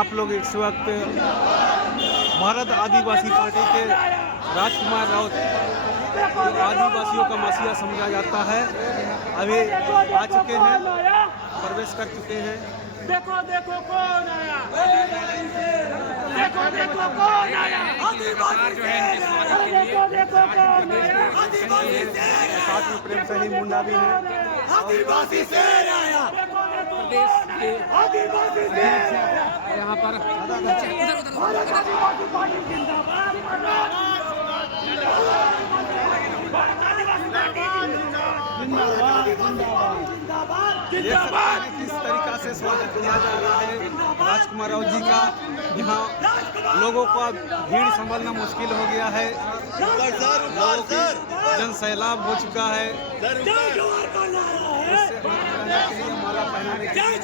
आप लोग इस वक्त भारत आदिवासी पार्टी के राजकुमार राउत आदिवासियों का मसीहा समझा जाता है, अभी आ चुके हैं, प्रवेश कर चुके हैं। देखो देखो कौन आया, देखो देखो कौन आया, आदिवासी जो है देखो देखो कौन आया, आदिवासी साथ में प्रेम सही मुंडा भी है। आदिवासी शेर आया, प्रदेश के आदिवासी शेर यहाँ पर आदिवासी पार्टी जिंदाबाद, जिंदाबाद। किस तरीका से स्वागत किया जा रहा है राजकुमार राउत जी का। यहाँ लोगों का भीड़ संभालना मुश्किल हो गया है, लोगों की जन सैलाब हो चुका है। माला पहनाने के लिए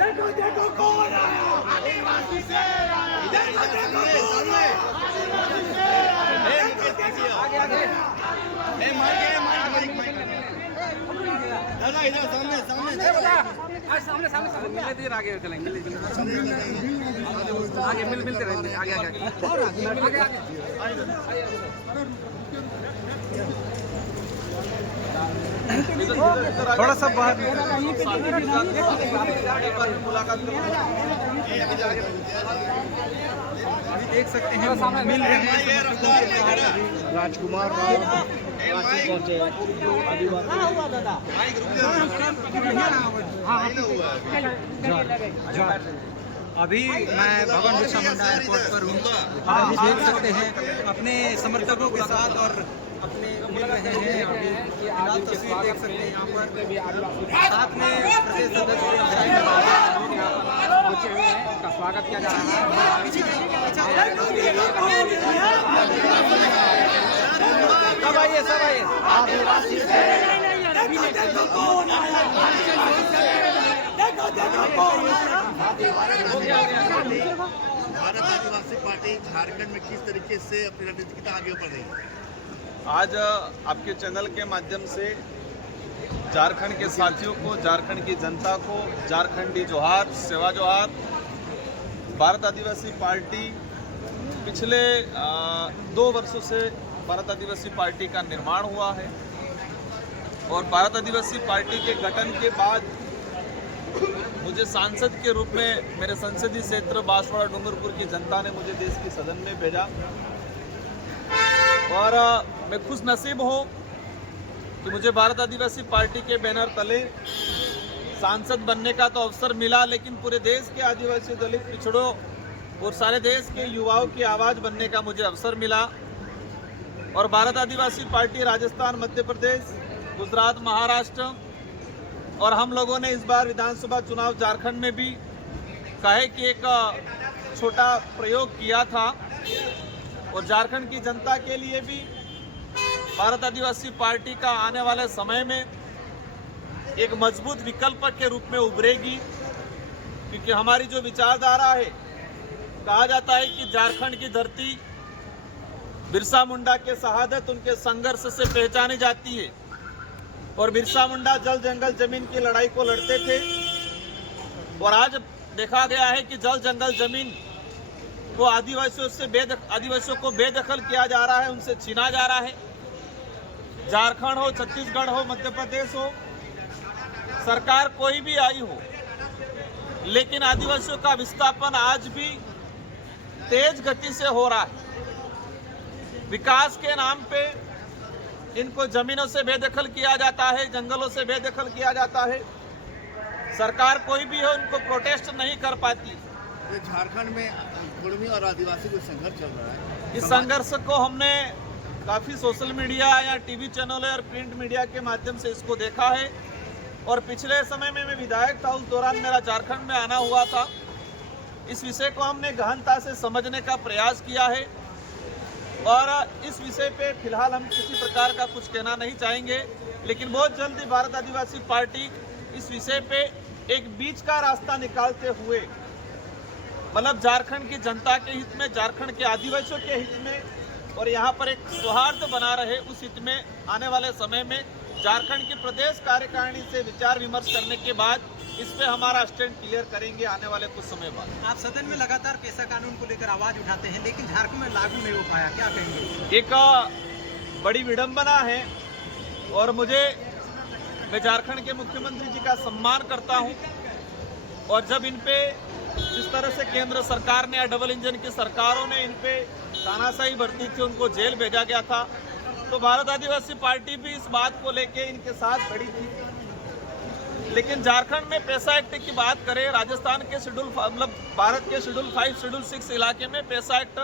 देखो देखो कौन आया, आदिवासी शेर आया, देखो देखो कौन आया, आगे चलेंगे, आगे मिलते रहेंगे, आगे आगे थोड़ा सा बाहर देख सकते हैं, मिल रहे हैं राजकुमार राउत पहुंचे। अभी मैं भगवान बिरसा मुंडा एयरपोर्ट पर हूँ। आप देख सकते हैं अपने समर्थकों के साथ और अपने मिल रहे हैं। अभी फिलहाल तस्वीर देख सकते हैं यहाँ पर, साथ में प्रदेश सदस्य पहुंचे हुए हैं, उनका स्वागत किया जा रहा है। सब आइए, सब आइए। भारत आदिवासी पार्टी झारखंड में किस तरीके से अपनी रणनीति आगे बढ़ रही है? आज आपके चैनल के माध्यम से झारखंड के साथियों को, झारखंड की जनता को झारखंडी जोहार, सेवा जोहार। भारत आदिवासी पार्टी पिछले 2 वर्षों से भारत आदिवासी पार्टी का निर्माण हुआ है और भारत आदिवासी पार्टी के गठन के बाद मुझे सांसद के रूप में मेरे संसदीय क्षेत्र बांसवाड़ा डूंगरपुर की जनता ने मुझे देश की सदन में भेजा और मैं खुश नसीब हूँ कि मुझे भारत आदिवासी पार्टी के बैनर तले सांसद बनने का तो अवसर मिला, लेकिन पूरे देश के आदिवासी, दलित, पिछड़ों और सारे देश के युवाओं की आवाज़ बनने का मुझे अवसर मिला। और भारत आदिवासी पार्टी राजस्थान, मध्य प्रदेश, गुजरात, महाराष्ट्र और हम लोगों ने इस बार विधानसभा चुनाव झारखंड में भी कहे कि एक छोटा प्रयोग किया था और झारखंड की जनता के लिए भी भारत आदिवासी पार्टी का आने वाले समय में एक मजबूत विकल्प के रूप में उभरेगी, क्योंकि हमारी जो विचारधारा है, कहा जाता है कि झारखंड की धरती बिरसा मुंडा के शहादत, उनके संघर्ष से पहचानी जाती है और बिरसा मुंडा जल जंगल जमीन की लड़ाई को लड़ते थे और आज देखा गया है कि जल जंगल जमीन को आदिवासियों को बेदखल किया जा रहा है, उनसे छीना जा रहा है। झारखंड हो, छत्तीसगढ़ हो, मध्य प्रदेश हो, सरकार कोई भी आई हो, लेकिन आदिवासियों का विस्थापन आज भी तेज गति से हो रहा है। विकास के नाम पे इनको जमीनों से बेदखल किया जाता है, जंगलों से बेदखल किया जाता है। सरकार कोई भी हो, उनको प्रोटेस्ट नहीं कर पाती। झारखंड में कुर्मी और आदिवासी को संघर्ष चल रहा है। इस संघर्ष को हमने काफ़ी सोशल मीडिया या टीवी चैनल और प्रिंट मीडिया के माध्यम से इसको देखा है और पिछले समय में मैं विधायक था, उस दौरान मेरा झारखंड में आना हुआ था। इस विषय को हमने गहनता से समझने का प्रयास किया है और इस विषय पे फिलहाल हम किसी प्रकार का कुछ कहना नहीं चाहेंगे, लेकिन बहुत जल्दी भारत आदिवासी पार्टी इस विषय पे एक बीच का रास्ता निकालते हुए, मतलब झारखंड की जनता के हित में, झारखंड के आदिवासियों के हित में और यहाँ पर एक सौहार्द बना रहे, उस हित में आने वाले समय में झारखंड की प्रदेश कार्यकारिणी से विचार विमर्श करने के बाद इस पे हमारा स्टैंड क्लियर करेंगे आने वाले कुछ समय बाद। आप सदन में लगातार पेशा कानून को लेकर आवाज उठाते हैं, लेकिन झारखंड में लागू नहीं हो पाया, क्या कहेंगे? एक बड़ी विडंबना है और मैं झारखंड के मुख्यमंत्री जी का सम्मान करता हूं, और जब इन पे जिस तरह से केंद्र सरकार ने या डबल इंजन की सरकारों ने इन पे तानाशाही बरती थी, उनको जेल भेजा गया था, तो भारत आदिवासी पार्टी भी इस बात को लेके इनके साथ खड़ी थी। लेकिन झारखंड में पैसा एक्ट की बात करें, राजस्थान के भारत के शेड्यूल 5 शेड्यूल 6 इलाके में पैसा एक्ट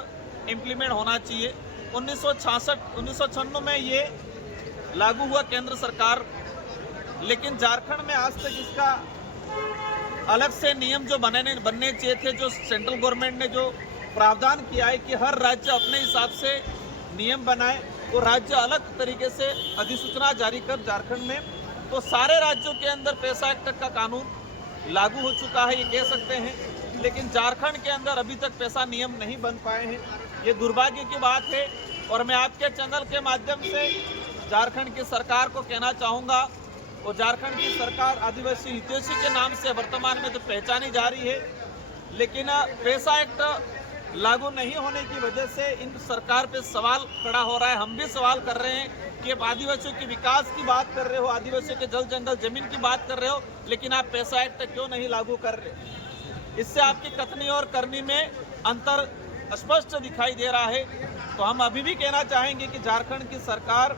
इम्प्लीमेंट होना चाहिए। 1996 में ये लागू हुआ केंद्र सरकार, लेकिन झारखंड में आज तक इसका अलग से नियम जो बनने चाहिए थे, जो सेंट्रल गवर्नमेंट ने जो प्रावधान किया है कि हर राज्य अपने हिसाब से नियम बनाए, तो राज्य अलग तरीके से अधिसूचना जारी कर झारखंड में, तो सारे राज्यों के अंदर पैसा एक्ट का कानून लागू हो चुका है, ये कह सकते हैं। लेकिन झारखंड के अंदर अभी तक पैसा नियम नहीं बन पाए हैं, ये दुर्भाग्य की बात है। और मैं आपके चैनल के माध्यम से झारखंड की सरकार को कहना चाहूँगा, और झारखंड की सरकार आदिवासी हितैषी के नाम से वर्तमान में तो पहचानी जा रही है, लेकिन पैसा एक्ट लागू नहीं होने की वजह से इन सरकार पे सवाल खड़ा हो रहा है। हम भी सवाल कर रहे हैं कि आप आदिवासियों के विकास की बात कर रहे हो, आदिवासियों के जल जंगल जमीन की बात कर रहे हो, लेकिन आप पैसा एक्ट क्यों नहीं लागू कर रहे? इससे आपकी कथनी और करनी में अंतर स्पष्ट दिखाई दे रहा है। तो हम अभी भी कहना चाहेंगे कि झारखंड की सरकार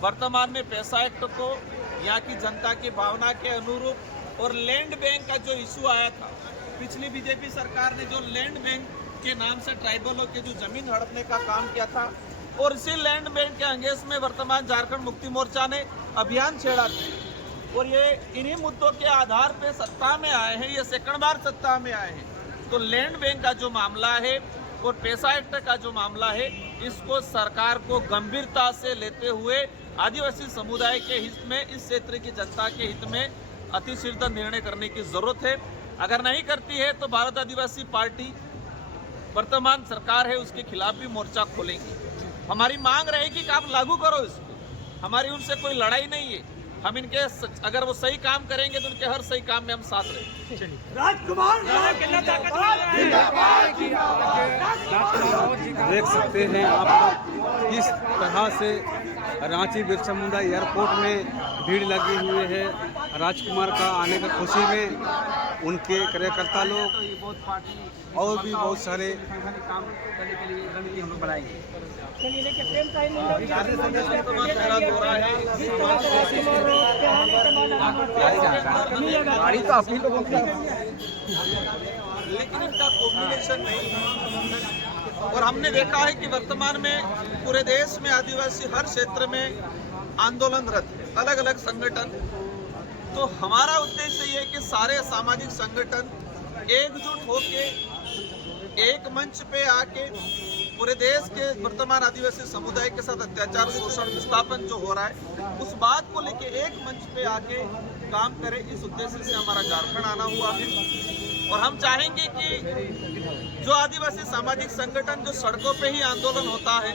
वर्तमान में पैसा एक्ट को यहाँ की जनता की भावना के अनुरूप, और लैंड बैंक का जो इशू आया था, पिछली बीजेपी सरकार ने जो लैंड बैंक के नाम से ट्राइबलों के जो जमीन हड़पने का काम किया था, और इसी लैंड बैंक के अंगेज में वर्तमान झारखंड मुक्ति मोर्चा ने अभियान छेड़ा था, और ये इन्हीं मुद्दों के आधार पे सत्ता में आए हैं, ये सेकंड बार सत्ता में आए हैं। तो लैंड बैंक का जो मामला है और पैसा एक्ट का जो मामला है, इसको सरकार को गंभीरता से लेते हुए आदिवासी समुदाय के हित में, इस क्षेत्र की जनता के हित में अतिशीघ्र निर्णय करने की जरूरत है। अगर नहीं करती है तो भारत आदिवासी पार्टी वर्तमान सरकार है उसके खिलाफ भी मोर्चा खोलेंगे। हमारी मांग रहेगी कि आप लागू करो इसको, हमारी उनसे कोई लड़ाई नहीं है। हम इनके अगर वो सही काम करेंगे तो उनके हर सही काम में हम साथ रहेंगे। राजकुमार देख सकते हैं आप लोग किस तरह से रांची बिरसा मुंडा एयरपोर्ट में भीड़ लगी हुई है। राजकुमार का आने की खुशी में उनके कार्यकर्ता लोग और भी बहुत सारे काम करने के लिए रणनीति हम लोग बनाएंगे। गाड़ी तो अपनी लोगों की, लेकिन इनका कॉम्बिनेशन नहीं है। और हमने देखा है कि वर्तमान में पूरे देश में आदिवासी हर क्षेत्र में आंदोलनरत है, अलग अलग संगठन। तो हमारा उद्देश्य ये है कि सारे सामाजिक संगठन एकजुट होके एक मंच पे आके पूरे देश के वर्तमान आदिवासी समुदाय के साथ अत्याचार, शोषण, विस्थापन जो हो रहा है, उस बात को लेके एक मंच पे आके काम करें। इस उद्देश्य से हमारा झारखंड आना हुआ है। और हम चाहेंगे कि जो आदिवासी सामाजिक संगठन जो सड़कों पे ही आंदोलन होता है,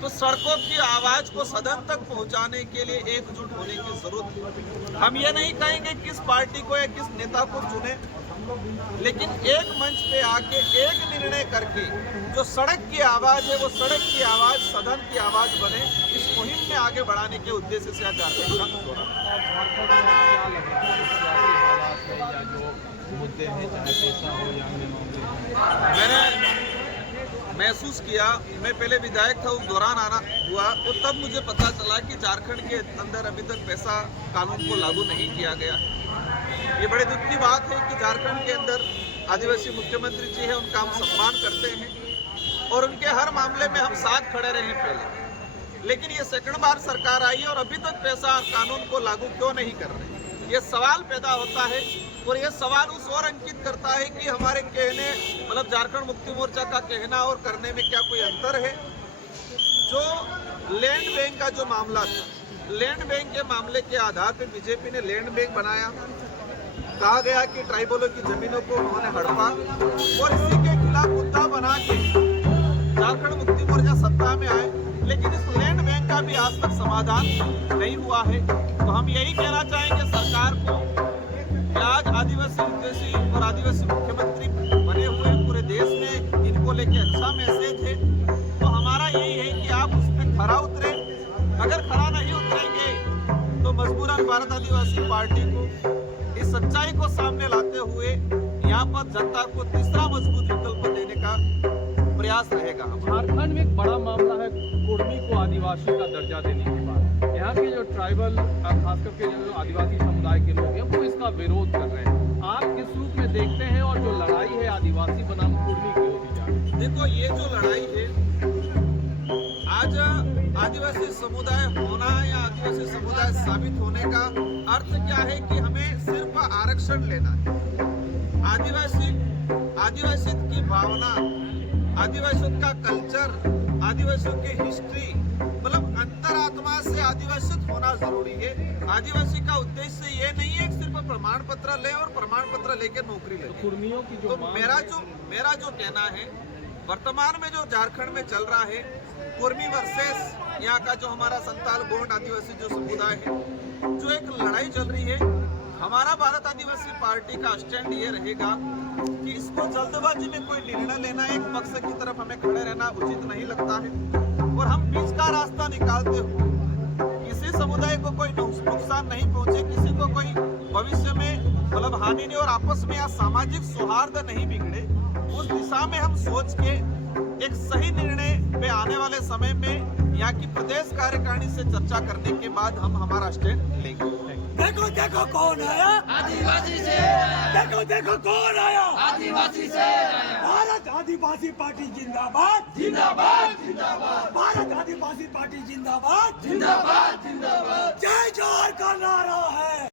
तो सड़कों की आवाज को सदन तक पहुंचाने के लिए एकजुट होने की जरूरत है। हम ये नहीं कहेंगे किस पार्टी को या किस नेता को चुने, लेकिन एक मंच पे आके एक निर्णय करके जो सड़क की आवाज है वो सड़क की आवाज सदन की आवाज बने, इस मुहिम में आगे बढ़ाने के उद्देश्य से आज झारखंड का दौरा। मैंने महसूस किया, मैं पहले विधायक था, उस दौरान आना हुआ, तो तब मुझे पता चला कि झारखंड के अंदर अभी तक पैसा कानून को लागू नहीं किया गया। ये बड़े दुख की बात है कि झारखंड के अंदर आदिवासी मुख्यमंत्री जी है, उनका हम सम्मान करते हैं और उनके हर मामले में हम साथ खड़े रहे पहले, लेकिन ये सेकंड बार सरकार आई और अभी तक पैसा कानून को लागू क्यों नहीं कर रहे, ये सवाल पैदा होता है। और ये सवाल उस ओर अंकित करता है कि हमारे कहने, मतलब झारखंड मुक्ति मोर्चा का कहना और करने में क्या कोई अंतर है। जो लैंड बैंक का जो मामला था, लैंड बैंक के मामले के आधार पर बीजेपी ने लैंड बैंक बनाया, कहा गया कि ट्राइबलों की जमीनों को उन्होंने हड़पा, और इसी के खिलाफ मुद्दा बना के झारखंड मुक्ति मोर्चा सत्ता में आए। लेकिन इस लैंड बैंक का का भी आज तक समाधान नहीं हुआ है। तो हम यही कहना चाहेंगे सरकार को कि आज आदिवासी हितैषी और आदिवासी मुख्यमंत्री बने हुए पूरे देश में, इनको लेके अच्छा मैसेज है। तो हमारा यही है कि आप उस पर खरा उतरे। अगर खरा नहीं उतरेंगे तो मजबूरन भारत आदिवासी पार्टी को इस सच्चाई को सामने लाते हुए यहाँ पर जनता को तीसरा मजबूत विकल्प देने का प्रयास रहेगा। झारखंड में एक बड़ा मामला है कुर्मी को आदिवासी का दर्जा देने के बाद। यहाँ के जो ट्राइबल खास करके जो आदिवासी समुदाय के लोग हैं वो इसका विरोध कर रहे हैं। आप किस रूप में देखते हैं और जो लड़ाई है आदिवासी बनाम कुर्मी की होती जा रही है? देखो, ये जो लड़ाई है आज आदिवासी समुदाय होना या आदिवासी समुदाय साबित होने का अर्थ क्या है कि हमें सिर्फ आरक्षण लेना है। आदिवासी की भावना, आदिवासियों का कल्चर, आदिवासियों की हिस्ट्री, मतलब अंतरात्मा से आदिवासी होना जरूरी है। आदिवासी का उद्देश्य ये नहीं है कि सिर्फ प्रमाण पत्र ले और प्रमाण पत्र लेके नौकरी ले। कुर्मियों की जो तो मेरा जो कहना है, वर्तमान में जो झारखंड में चल रहा है कुर्मी वर्सेस यहाँ का जो हमारा संताल गोंड आदिवासी जो समुदाय है, जो एक लड़ाई चल रही है, हमारा भारत आदिवासी पार्टी का स्टैंड ये रहेगा कि इसको जल्दबाजी में कोई निर्णय लेना एक पक्ष की तरफ हमें खड़े रहना उचित नहीं लगता है। और हम बीच का रास्ता निकालते हुए किसी समुदाय को कोई नुकसान नहीं पहुंचे, किसी को कोई भविष्य में मतलब हानि नहीं और आपस में या सामाजिक सौहार्द नहीं बिगड़े, उस दिशा में हम सोच के एक सही निर्णय पे आने वाले समय में यहाँ की प्रदेश कार्यकारिणी से चर्चा करने के बाद हम हमारा स्टैंड लेंगे। देखो देखो कौन आया, आदिवासी से आया। देखो देखो कौन आया, आदिवासी से आया। भारत आदिवासी पार्टी जिंदाबाद, जिंदाबाद, जिंदाबाद। भारत आदिवासी पार्टी जिंदाबाद, जिंदाबाद, जिंदाबाद। जय जोहर का नारा है।